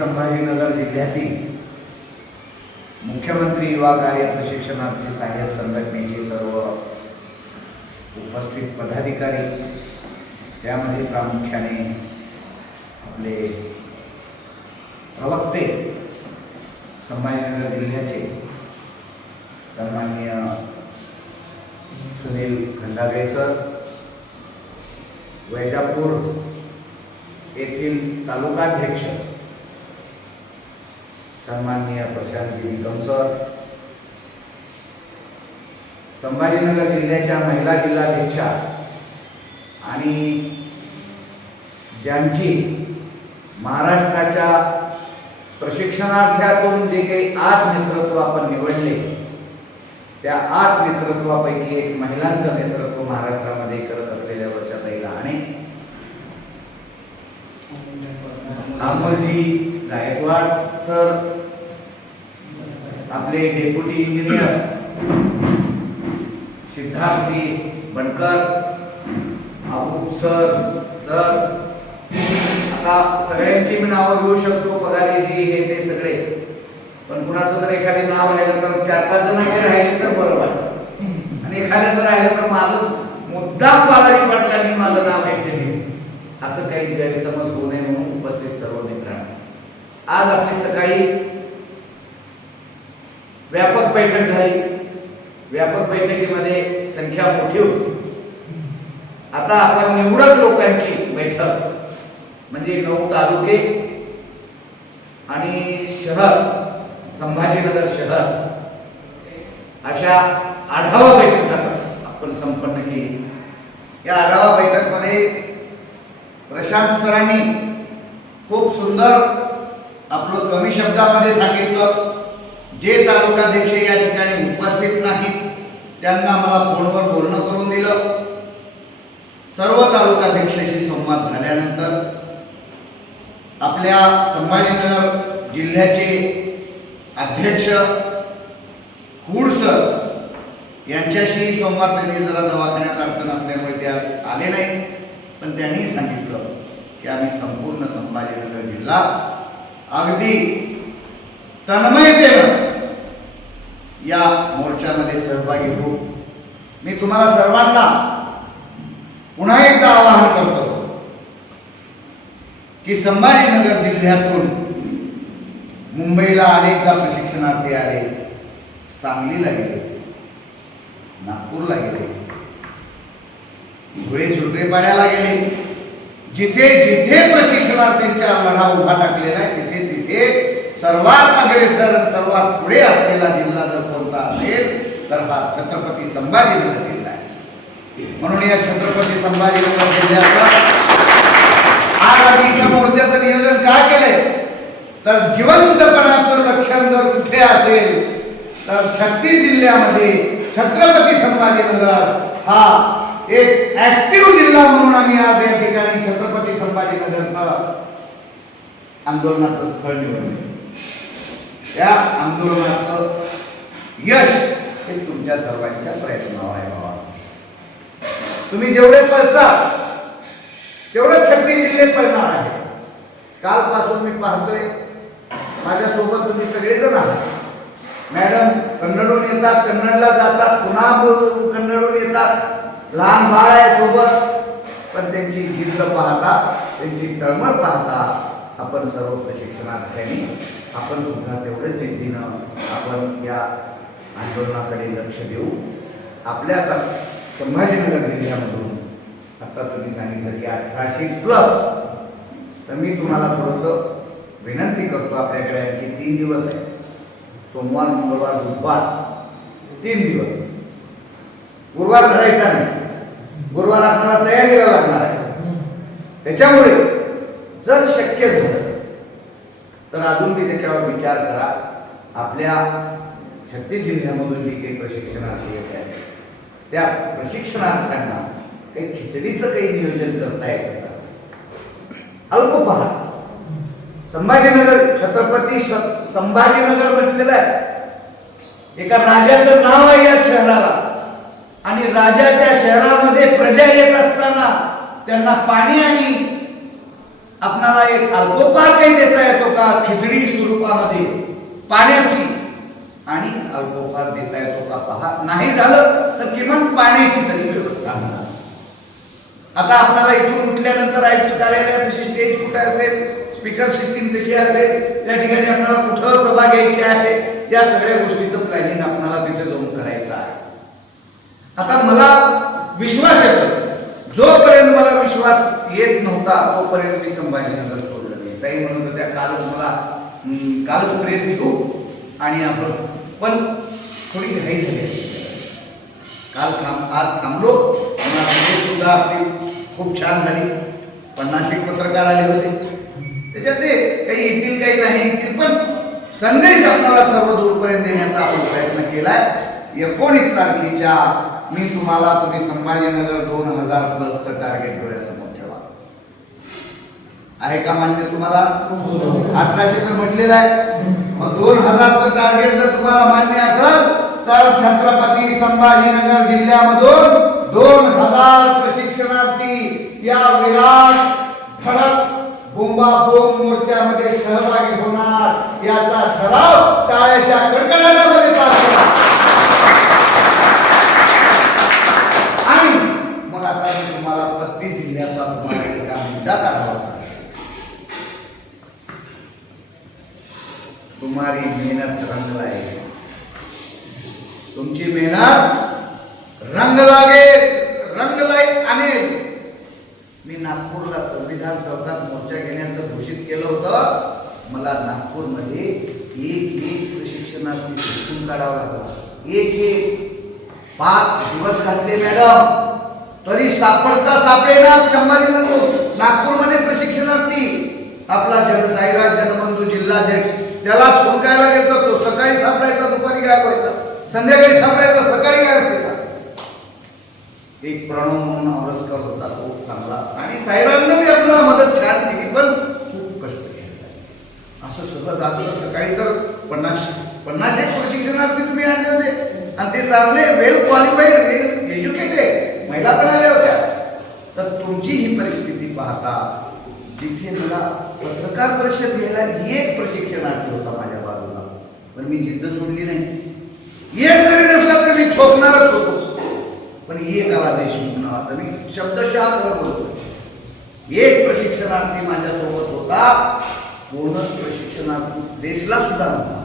संभाजीनगर जिल्ह्यातील मुख्यमंत्री युवा कार्य प्रशिक्षणार्थी सहाय्यक संघटनेचे सर्व उपस्थित पदाधिकारी त्यामध्ये प्रामुख्याने आपले प्रवक्ते संभाजीनगर जिल्ह्याचे सन्मान्य सुनील खंडागळे सर वैजापूर येथील तालुकाध्यक्ष सन्माननीय प्रशांतजी निकमसर संभाजीनगर जिल्ह्याच्या महिला जिल्हाध्यक्षा आणि ज्यांची महाराष्ट्राच्या प्रशिक्षणार्थ्यातून जे काही आठ नेतृत्व आपण निवडले त्या आठ नेतृत्वापैकी एक महिलांचं नेतृत्व महाराष्ट्रामध्ये करत असलेल्या वर्षाताई लहाणे अमोलजी गायकवाड सर आपले deputy engineer सिद्धार्थजी Bankar Abu sir sir आता सगळ्यांची मी नावं घेऊ शकतो पगारेजी हे ते सगळे. पण कुणाचं जर एखादे नाव राहिलं तर चार पाच जणांचे राहिले तर बरं वाटतं आणि जर राहिलं तर माझं मुद्दाम बालाजी पाटलांनी माझं नाव घेतलेले असं काही गैरसमज होऊ नये म्हणून उपस्थित सर्व मित्रांनो. आज आपली सकाळी व्यापक बैठक झाली. व्यापक बैठकीमध्ये संख्या मोठी होती. आता आपण निवडक लोकांची बैठक म्हणजे नऊ तालुके आणि शहर संभाजीनगर शहर अशा आढावा बैठका आपण संपन्न केली. या आढावा बैठकमध्ये प्रशांत सरांनी खूप सुंदर आपलं कमी शब्दामध्ये सांगितलं. जे तालुकाध्यक्ष या ठिकाणी उपस्थित नाहीत त्यांना मला फोनवर बोलणं करून दिलं. सर्व तालुकाध्यक्षाशी संवाद झाल्यानंतर आपल्या संभाजीनगर जिल्ह्याचे अध्यक्ष खूड यांच्याशी संवाद त्यांनी जरा दवाखान्यात अडचण असल्यामुळे ते आले नाही. पण त्यांनी सांगितलं की आम्ही संपूर्ण संभाजीनगर जिल्हा अगदी तन्मयतेनं या मोर्चामध्ये सहभागी होऊ मी तुम्हाला सर्वांना पुन्हा एकदा आवाहन करतो की संभाजीनगर जिल्ह्यातून मुंबईला अनेकदा प्रशिक्षणार्थी आले सांगलीला गेले नागपूरला गेले धुळे सुट्रेपाड्याला गेले. जिथे जिथे प्रशिक्षणार्थींचा लढा उभा टाकलेला आहे तिथे तिथे सर्वात अग्रेसर सर्वात पुढे असलेला जिल्हा जर कोणता असेल तर हा छत्रपती संभाजीनगर जिल्हा आहे. म्हणून या छत्रपती संभाजीनगर जिल्ह्याचा आज आम्ही एका मोर्चाचं नियोजन का केलंय? तर जिवंतपणाचं लक्षण जर कुठे असेल तर छत्तीस जिल्ह्यामध्ये छत्रपती संभाजीनगर हा एक ऍक्टिव्ह जिल्हा म्हणून आम्ही आज या ठिकाणी छत्रपती संभाजीनगरचं आंदोलनाचं स्थळ निवडलं. या आंदोलनाचं यश हे तुमच्या सर्वांच्या प्रयत्नावर आहे बाबा. तुम्ही जेवढे पळचा तेवढं छत्तीस जिल्हे पळणार आहे. कालपासून मी पाहतोय माझ्यासोबत तुम्ही सगळेजण आहात. मॅडम कन्नडून येतात कन्नडला जातात पुन्हा कन्नडून येतात. लहान बाळ आहे सोबत पण त्यांची जिद्द पाहता त्यांची तळमळ पाहता आपण सर्व प्रशिक्षणार्थ्यांनी आपण सुद्धा तेवढंच जिद्दीनं आपण या आंदोलनाकडे लक्ष देऊ. आपल्याच संभाजीनगर जिल्ह्यामधून आता तुम्ही सांगितलं की अठराशे प्लस तर मी तुम्हाला थोडंसं विनंती करतो आपल्याकडे आणखी तीन दिवस आहे सोमवार मंगळवार बुधवार तीन दिवस. गुरुवार धरायचा नाही. गुरुवार आपल्याला तयारीला लागणार आहे. त्याच्यामुळे जर शक्य झालं तर अजून मी त्याच्यावर विचार करा. आपल्या छत्तीस जिल्ह्यामधून जे काही प्रशिक्षणार्थी येत आहेत त्या प्रशिक्षणार्थ्यांना काही खिचडीचं काही नियोजन करता येतं अल्प पहा. संभाजीनगर छत्रपती श- संभाजीनगर म्हटलेलं आहे. एका राजाचं नाव आहे या शहराला. आणि राजाच्या शहरामध्ये प्रजा येत असताना त्यांना पाणी आणि आपणाला एक अल्पोपहार काही देता येतो का? खिचडी स्वरूपामध्ये पाण्याची. आणि अल्पोपार देता येतो का? पहा. नाही झालं तर किमान पाण्याची तरी व्यवस्था आता आपल्याला इथून उठल्यानंतर आयुक्त कार्यालयाची स्टेज कुठे असेल? स्पीकर सिस्टीम कशी असेल? त्या ठिकाणी आपल्याला कुठं सभा घ्यायची आहे? या सगळ्या गोष्टीचं प्लॅनिंग आपल्याला तिथे जाऊन करायचं आहे. आता मला विश्वास येतो. जोपर्यंत मला विश्वास येत नव्हता तोपर्यंत मी संभाजीनगर सोडलं नाही. ताई म्हणून होत्या कालच मला कालच प्रेस घेऊ आणि आपण पण थोडी घाई झाली. काल थांब आज थांबलो. सुद्धा आपली खूप छान झाली. पन्नास एक पत्रकार आले होते. त्याच्यात ते काही येतील काही नाही येतील पण संदेश आपल्याला सर्व दूरपर्यंत देण्याचा आपण प्रयत्न केलाय. एकोणीस तारखेच्या मी तुम्हाला तुम्ही संभाजीनगर दोन हजार प्लसचं टार्गेट डोळ्यासमोर ठेवा. आहे का मान्य तुम्हाला? अठराशे तर म्हटलेलं आहे. मग दोन हजारचं टार्गेट जर तुम्हाला मान्य असेल तर छत्रपती संभाजीनगर जिल्ह्यामधून दोन हजार प्रशिक्षणार्थी या विराट धडक बोंबाबोंब मोर्चामध्ये सहभागी होणार. याचा ठराव टाळ्याच्या कडकडाटामध्ये पास करा. आणि मग आता मी तुम्हाला पस्तीस जिल्ह्याचा तुम्हाला एका मिनिटात आढावा सांगेन तुम्हारी मेहनत रंग लाएगी तुमची मेहनत रंग लागेल रंग लाई आणेल मी नागपूरला संविधान चौकात मोर्चा घेण्याचं घोषित केलं होतं. मला नागपूरमध्ये एक एक प्रशिक्षणार्थी शिकून काढावं लागलं. एक एक. पाच दिवस घातले मॅडम. तरी सापडता सापडेना नको नागपूरमध्ये प्रशिक्षणार्थी. आपला जन साईराज जनबंधू जिल्हाध्यक्ष. त्याला हुडकायला गेलो तो. सकाळी सापडायचा दुपारी गायब व्हायचा. संध्याकाळी सापडायचा सकाळी गायब व्हायचा. एक प्रणव म्हणून औरसकर होता खूप चांगला. आणि साईराजनं बी आपल्याला मदत छान केली पण खूप कष्ट केले असं सगळं जातं सकाळी तर पन्नास पन्नास एक प्रशिक्षणार्थी तुम्ही आणले होते. आणि ते चांगले वेल क्वालिफाईड वेल एज्युकेटेड महिला पण आल्या होत्या. तर तुमची ही परिस्थिती पाहता जिथे मला पत्रकार परिषद घ्यायला एक प्रशिक्षणार्थी होता माझ्या बाजूला. पण मी जिद्द सोडली नाही. एक जरी नसला तर मी ठोकणारच होतो. पण एक आला देशमुख नावाचा. मी शब्दशः खरं बोलतो एक प्रशिक्षणार्थी माझ्यासोबत होता. पूर्णच प्रशिक्षणार्थी देशला सुद्धा नव्हता.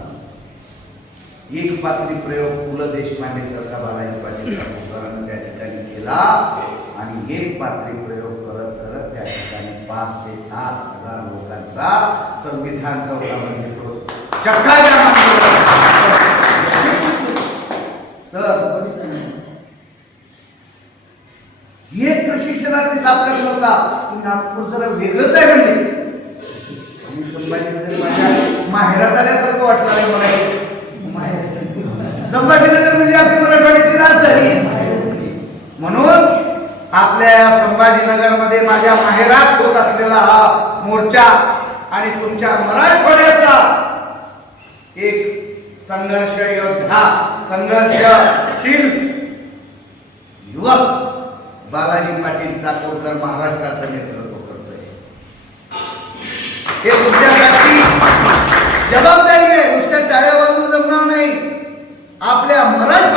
एक पात्री प्रयोग पु ल देशपांडे सरकार बालाजी पाटील त्या ठिकाणी केला. आणि एक पात्री प्रयोग करत करत त्या ठिकाणी पाच ते सात हजार लोकांचा संविधान चौकामध्ये तो सर एक प्रशिक्षणार्थी सापडत नव्हता. की नागपूर जरा वेगळंच आहे म्हणजे संभाजीनगर माझ्या माहेरात आल्यासारखं वाटलं आहे मला. संभाजीनगर म्हणजे आपली मराठवाड्याची राजधानी. म्हणून आपल्या संभाजीनगरमध्ये माझ्या माहेरात होत हा मोर्चा आणि तुमच्या मराठवाड्याचा एक संघर्ष योद्धा संघर्षशील युवक बालाजी पाटील चाकोरकर महाराष्ट्राचं नेतृत्व करतोय. हे तुमच्यासाठी जबाबदारी आहे. नुसत्या टाळ्या वाजून जमणार नाही. आपल्या मराठवाड्याचा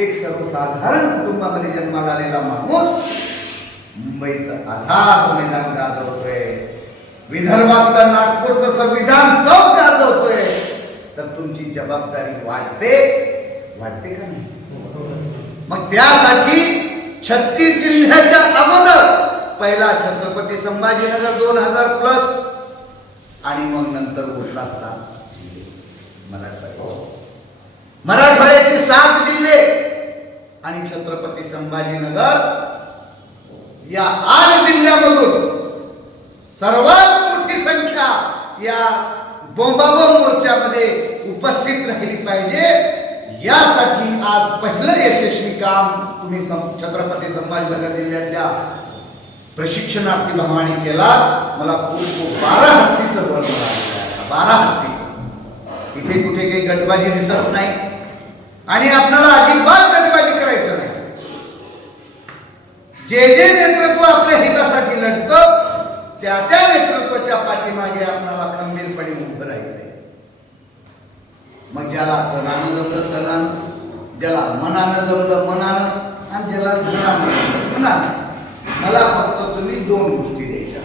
एक सर्वसाधारण कुटुंबामध्ये जन्माला आलेला माणूस मुंबईचं आझाद मैदान गाजवतोय. विदर्भात तर नागपूरचं संविधान चौक गाजवतोय. तर तुमची जबाबदारी वाढते. वाढते का नाही? मग त्यासाठी छत्तीस जिल्ह्याच्या अगोदर पहिला छत्रपती संभाजीनगर दोन हजार प्लस आणि मग नंतर उरला सात जिल्हे. मराठवाडा. मराठवाड्याचे सात जिल्हे. आणि छत्रपती संभाजीनगर या आठ जिल्ह्यामधून सर्वात मोठी संख्या या बोंबाबोंब मोर्चामध्ये उपस्थित राहिली पाहिजे. यासाठी आज पहिलं यशस्वी काम तुम्ही सं- छत्रपती संभाजीनगर जिल्ह्यातल्या प्रशिक्षणार्थी भावाने केला मला खूप खूप बारा हत्तीचं बळ बारा हत्तीचं. इथे कुठे काही गटबाजी दिसत नाही. आणि आपल्याला अजिबात गटबाजी जे जे नेतृत्व आपल्या हितासाठी लढतं त्या त्या नेतृत्वाच्या पाठीमागे आपल्याला खंबीरपणे उभं राहायचंय. मग ज्याला तनानं जमलं तनानं ज्याला मनानं जमलं मनानं आणि ज्याला धनानं धनानं मला फक्त तुम्ही दोन गोष्टी द्यायच्या.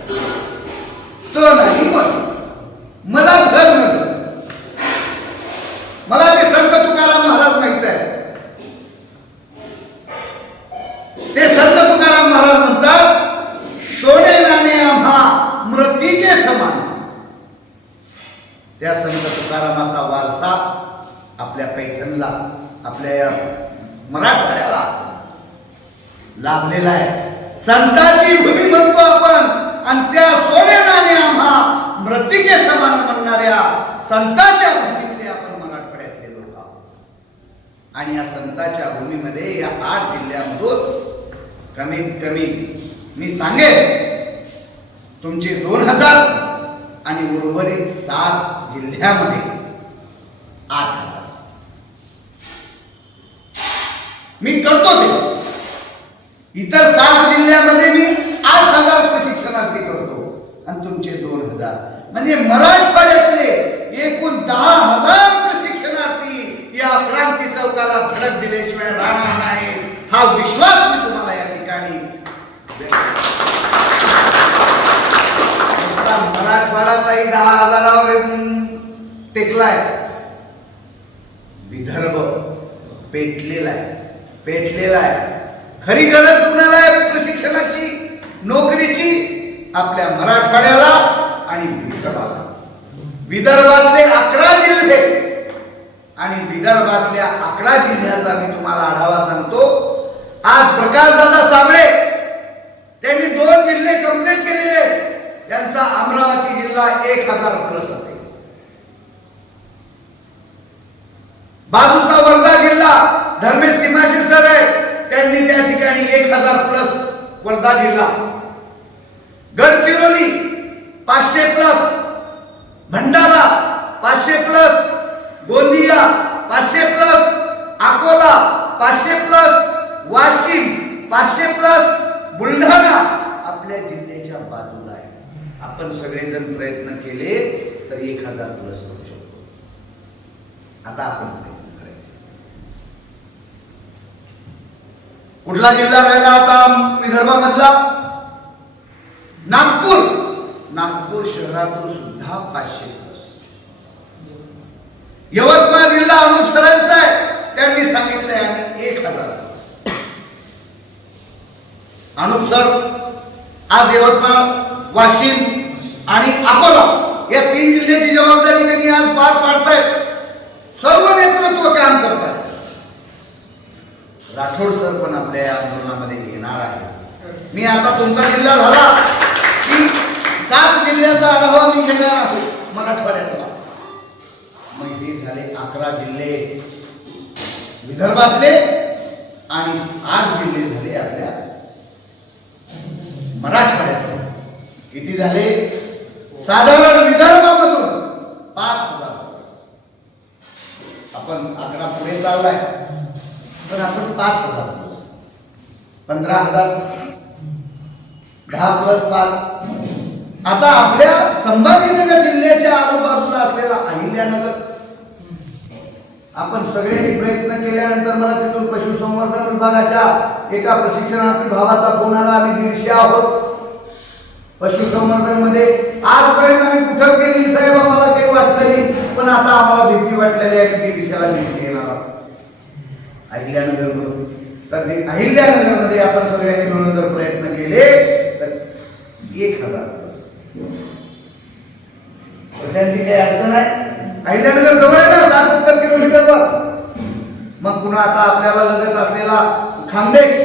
तर नाही पण मला धर्म द्या. मला ते संत तुकाराम महाराज माहीत आहे ते संत तुकाराम महाराज म्हणतात सोने नाणे आम्हा मृत्यूचे समान त्या संत तुकारामाचा वारसा आपल्या पैठणला आपल्या या मराठवाड्याला लाभलेला आहे संतांची भूमी म्हणतो आपण आणि त्या सोने नाणे आम्हा मृत्यूचे समान म्हणणाऱ्या संतांच्या भूमीमध्ये आपण मराठवाड्यातले लोक आहोत आणि या भूमीमध्ये या आठ जिल्ह्यामधून कमीत कमी मी सांगेन तुमचे दोन हजार आणि उर्वरित सात जिल्ह्यामध्ये आठ हजार मी करतो ते इतर सात जिल्ह्यामध्ये मी आठ हजार प्रशिक्षणार्थी करतो आणि तुमचे दोन हजार म्हणजे मराठवाड्यातले एकूण दहा हजार प्रशिक्षणार्थी या क्रांती चौकाला धडक दिल्याशिवाय राहणार नाही हा विश्वास मी तुम्हाला या ठिकाणी व्यक्त नुसता मराठवाडाचाही दहा हजारावर येऊन टेकलाय विदर्भ पेटलेला आहे. पेटलेला आहे. खरी गरज कुणाला आहे? प्रशिक्षणाची नोकरीची आपल्या मराठवाड्याला आणि विदर्भाला. विदर्भातले अकरा जिल्हे. आणि विदर्भातल्या अकरा जिल्ह्याचा मी तुम्हाला आढावा सांगतो. आज प्रकाशदादा साबळे त्यांनी दोन जिल्हे कंप्लीट केलेले आहेत. त्यांचा अमरावती जिल्हा एक हजार प्लस असेल बाजूचा वर्धा जिल्हा धर्मेश तिमाशी सर आहे त्यांनी त्या ठिकाणी एक हजार प्लस वर्धा जिल्हा. गडचिरोली पाचशे प्लस भंडारा पाचशे प्लस गोंदिया पाचशे प्लस अकोला पाचशे प्लस वाशिम पाचशे प्लस बुलढाणा आपल्या जिल्ह्याच्या बाजूला आहे. आपण सगळेजण प्रयत्न केले तर एक हजार प्लस करू शकतो. आता आपण प्रयत्न करायचे कुठला जिल्हा राहिला आता? विदर्भामधला? नागपूर. नागपूर शहरातून सुद्धा पाचशे प्लस यवतमाळ जिल्हा अनुप सरांचा आहे. त्यांनी सांगितलंय आम्ही एक हजार plus. अनुप सर आज यवतमाळ वाशिम आणि अकोला या तीन जिल्ह्याची जबाबदारी त्यांनी आज पार पाडतायत. सर्व नेतृत्व काम करतात राठोड सर पण आपल्या या आंदोलनामध्ये येणार आहे मी आता तुमचा जिल्हा झाला की सात जिल्ह्याचा आढावा मी घेणार आहे मराठवाड्यातला. मग हे झाले अकरा जिल्हे विदर्भातले आणि आठ जिल्हे झाले आपल्या मराठवाड्यातले. किती झाले? साधारण विदर्भामधून पाच हजार. आपण अकरा पुढे चाललाय. तर आपण पाच हजार प्लस पंधरा हजार. दहा प्लस पाच. आता आपल्या संभाजीनगर जिल्ह्याच्या आजूबाजूला असलेला अहिल्यानगर. आपण सगळ्यांनी प्रयत्न केल्यानंतर मला तिथून पशुसंवर्धन विभागाच्या एका प्रशिक्षणार्थी भावाचा फोन आला. आम्ही दीडशे आहोत. पशुसंवर्धनमध्ये आजपर्यंत आम्ही कुठं गेली साहेब? आम्हाला काही वाटलं नाही. पण आता आम्हाला भीती वाटलेली आहे की दीडशेला दीडशे अहिल्यानगर तर अहिल्यानगरमध्ये आपण सगळ्यांनी मिळून जर प्रयत्न केले तर एक हजार प्लस पैशांची काही अडचण आहे? अहिल्यानगर जवळ आहे ना साठ सत्तर किलोमीटरवर. मग पुन्हा आता आपल्याला लगत असलेला खानदेश.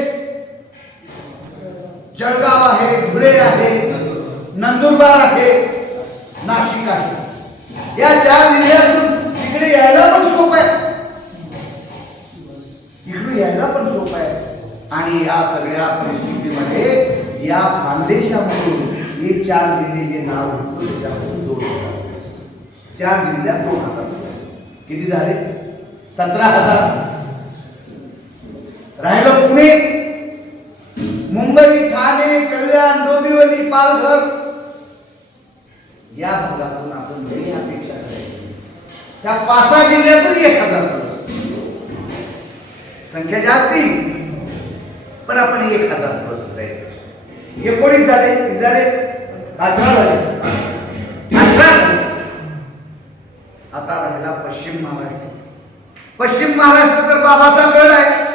जळगाव आहे धुळे आहे नंदुरबार आहे नाशिक आहे. या चार जिल्ह्यातून तिकडे यायला पण सोपं आहे. इकडे पण सोपं आहे. आणि या सगळ्या परिस्थितीमध्ये या खानदेशामधून हे चार जिल्हे जे नाव घेतो त्याच्यामधून दोन हजार चार जिल्ह्यात दोन हजार किती झाले? सतरा हजार. राहिलं पुणे मुंबई गडचिरोली पालघर. या भागातून आपण लई अपेक्षा करायची. त्या पाच सहा जिल्ह्यातून एक हजार. संख्या जास्ती पण आपण एक हजार प्लस करायचं एकोणीस झाले? किती झाले? अठरा झाले. अठरा. आता राहिला पश्चिम महाराष्ट्र. पश्चिम महाराष्ट्र तर बाबाचा गड आहे.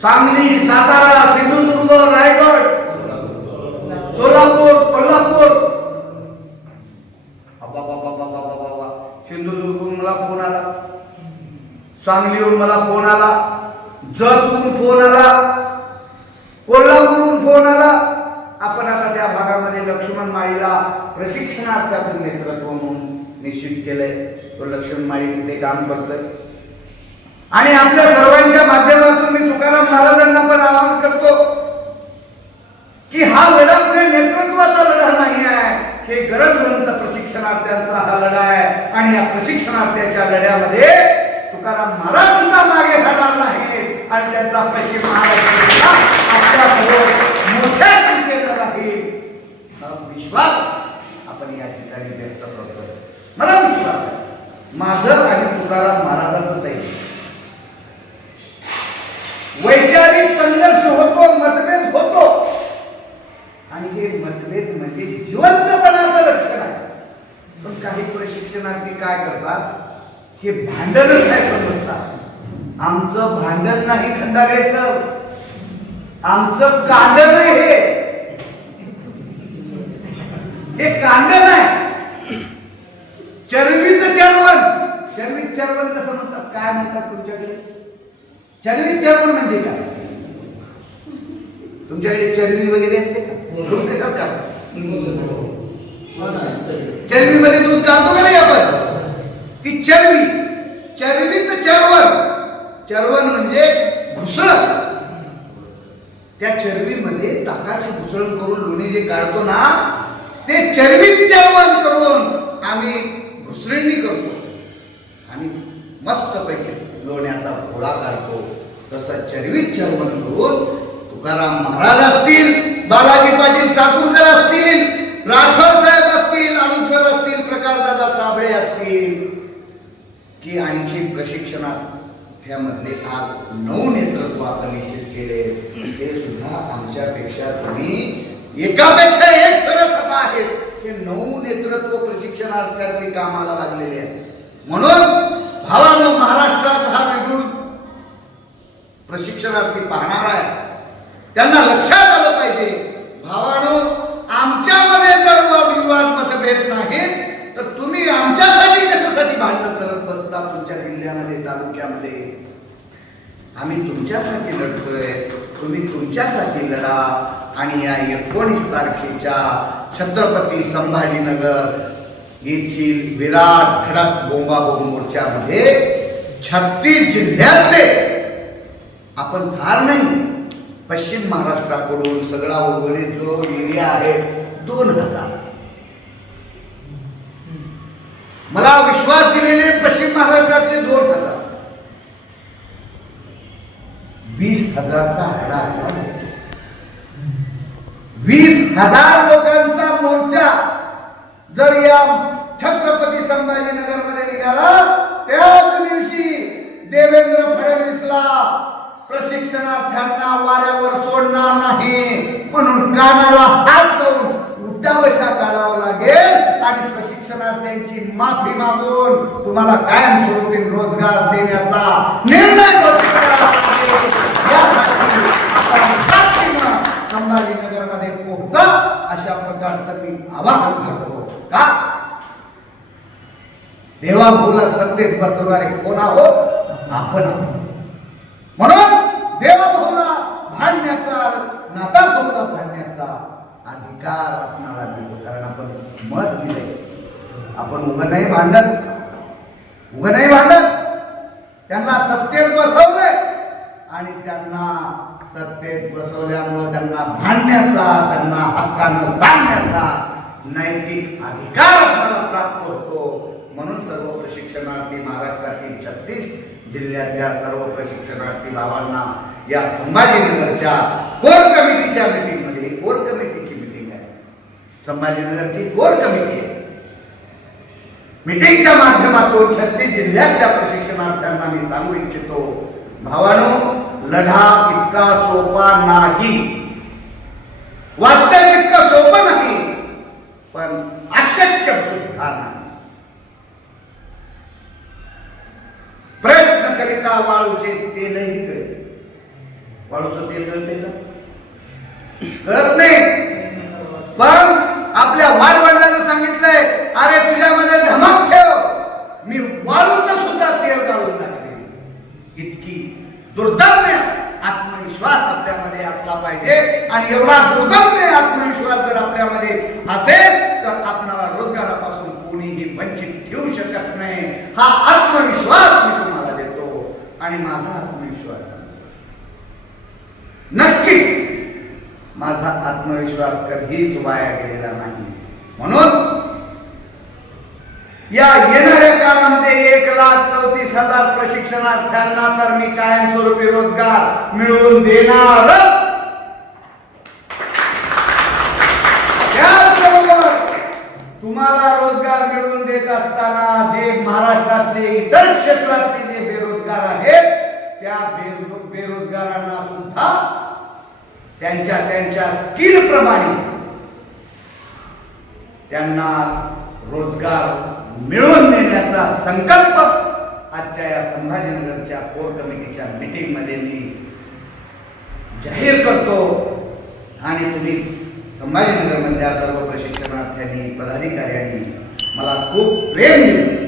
सांगली सातारा सिंधुदुर्ग रायगड सांगलीहून मला फोन आला जतहून फोन आला कोल्हापूरहून फोन आला. आपण आता त्या भागामध्ये लक्ष्मण माळीला प्रशिक्षणार्थातून नेतृत्व म्हणून निश्चित केलंय. तो लक्ष्मण माळी तिथे काम करतोय. आणि आपल्या सर्वांच्या माध्यमातून मी तुकाराम महाराजांना पण आवाहन करतो की हा लढा पुढे नेतृत्वाचा लढा नाही आहे. हे गरजवंत प्रशिक्षणार्थ्यांचा हा लढा आहे. आणि या प्रशिक्षणार्थ्याच्या लढ्यामध्ये तुकाराम महाराज सुद्धा मागे राहणार नाही. आणि त्यांचा पश्चिम महाराष्ट्र आपल्यासमोर मोठ्या संख्येनं राहील हा विश्वास आपण या ठिकाणी व्यक्त करतो मला विश्वास आहे. माझं आणि तुकाराम महाराजांचं दैव वैचारिक संघर्ष होतो मतभेद होतो. आणि हे मतभेद म्हणजे जिवंतपणाचं लक्षण आहे. पण काही प्रशिक्षणार्थी काय करतात? हे भांडणच आहे आमचं भांडण नाही खंडागळे सर आमचं कांडण नाही हे. हे कांडण आहे. चरवीत चरवण चरवीत चरवण कसं म्हणतात? काय म्हणतात तुमच्याकडे? चरवीत चरवण म्हणजे काय? तुमच्याकडे चरबी वगैरे असते का? दूध चरबीमध्ये दूध काढतो का नाही आपण? ती चरबी चरवण म्हणजे घुसळ त्या चरबीमध्ये ताकाची घुसळण करून लोणी जे काढतो ना ते चरबीत चरवण करून आम्ही घुसळणी करतो. आणि मस्तपैकी लोण्याचा घोडा काढतो. तसं चरवीत चरवण करून तुकाराम महाराज असतील बालाजी पाटील चाकूरकर असतील राठोड साहेब असतील अनुसर असतील प्रकाशदादा साबळे असतील की आणखी प्रशिक्षणात त्यामधले आज नऊ नेतृत्व आपण निश्चित केले ते सुद्धा आमच्यापेक्षा तुम्ही एकापेक्षा एक सरस आहेत. हे नऊ नेतृत्व प्रशिक्षणार्थातली कामाला लागलेले आहेत. म्हणून भावानं महाराष्ट्रात हा विदूर प्रशिक्षणार्थी पाहणार आहे. त्यांना लक्षात आलं पाहिजे भावानो आमच्यामध्ये जर विवाद मतभेद नाहीत तर तुम्ही आमच्यासाठी कशासाठी भांडण करत बसता तुमच्या जिल्ह्यामध्ये तालुक्यामध्ये? आम्ही तुमच्यासाठी लढतोय तुम्ही तुमच्यासाठी लढा आणि या एकोणीस तारखेच्या छत्रपती संभाजीनगर येथील विराट धडक बोंबाबोंब मोर्चामध्ये छत्तीस जिल्ह्यातले आपण फार नाही. पश्चिम महाराष्ट्राकडून सगळा वगैरे जो एरिया आहे दोन हजार. मला विश्वास दिलेले पश्चिम महाराष्ट्रातले दोन हजार. वीस हजारचा आकडा आला. वीस हजार लोकांचा मोर्चा जर या छत्रपती संभाजीनगरमध्ये निघाला त्याच दिवशी देवेंद्र फडणवीसला प्रशिक्षणार्थ्यांना वाऱ्यावर सोडणार नाही म्हणून कानाला हात लावून उठावशा काढावं लागेल आणि प्रशिक्षणार्थ्यांची माफी मागून तुम्हाला कायम स्वरूपी रोजगार देण्याचा निर्णय संभाजीनगरमध्ये पोहोचा अशा प्रकारचं मी आवाहन करतो. का? देवा बोला सत्तेत बसवणारे कोण आहोत? आपण म्हणून देवा देवाभाऊला भांडण्याचा नाता भाऊला भांडण्याचा अधिकार आपणाला मिळतो. कारण आपण मत दिले आपण उभं नाही भांडत. उभं नाही भांडत. त्यांना सत्तेत बसवले आणि त्यांना सत्तेत बसवल्यामुळं त्यांना भांडण्याचा त्यांना हक्कानं सांगण्याचा नैतिक अधिकार आपल्याला प्राप्त होतो. म्हणून सर्व प्रशिक्षणार्थी महाराष्ट्रातील छत्तीस जिल्ह्यातल्या सर्व प्रशिक्षणार्थी भावांना या संभाजीनगरच्या कोर कमिटीच्या मीटिंगमध्ये कोर कमिटीची मीटिंग आहे संभाजीनगरची कोर कमिटी आहे. मिटिंगच्या माध्यमातून छत्तीस जिल्ह्यातल्या प्रशिक्षणार्थ्यांना मी सांगू इच्छितो भावानो लढा इतका सोपा नाही. वाटतं इतकं सोपं नाही पण अशक्य सुद्धा नाही. प्रयत्न करिता वाळूचे तेलही गळे वाळूचं तेल गळते का? कळत नाही पण आपल्या वाडवडिलांना सांगितलंय अरे तुझ्यामध्ये धमक ठेव मी वाळूचं सुद्धा तेल गाळून टाकले इतकी दुर्दम्य आत्मविश्वास आपल्यामध्ये असला पाहिजे. आणि एवढा दुर्दम्य आत्मविश्वास जर आपल्यामध्ये असेल तर आपणाला रोजगारापासून कोणीही वंचित ठेवू शकत नाही. हा आत्मविश्वास मी तुम्हाला देतो. आणि माझा आत्मविश्वास नक्कीच माझा आत्मविश्वास कधीच वाया गेलेला नाही. म्हणून या येणाऱ्या काळामध्ये लाख चौतीस हजार प्रशिक्षणार्थ्यांना तर मी कायमस्वरूपी रोजगार मिळवून देणारच. त्याचबरोबर तुम्हाला रोजगार मिळवून देत असताना जे महाराष्ट्रातले इतर क्षेत्रातले जे बेरोजगार आहेत त्या बेरो- बेरोजगारांना सुद्धा त्यांच्या त्यांच्या स्किल प्रमाणे त्यांना रोजगार मिळवून देण्याचा संकल्प आजच्या या संभाजीनगरच्या कोर कमिटीच्या मीटिंगमध्ये मी जाहीर करतो. आणि तुम्ही संभाजीनगरमधल्या सर्व प्रशिक्षणार्थ्यांनी पदाधिकाऱ्यांनी मला खूप प्रेम दिलं.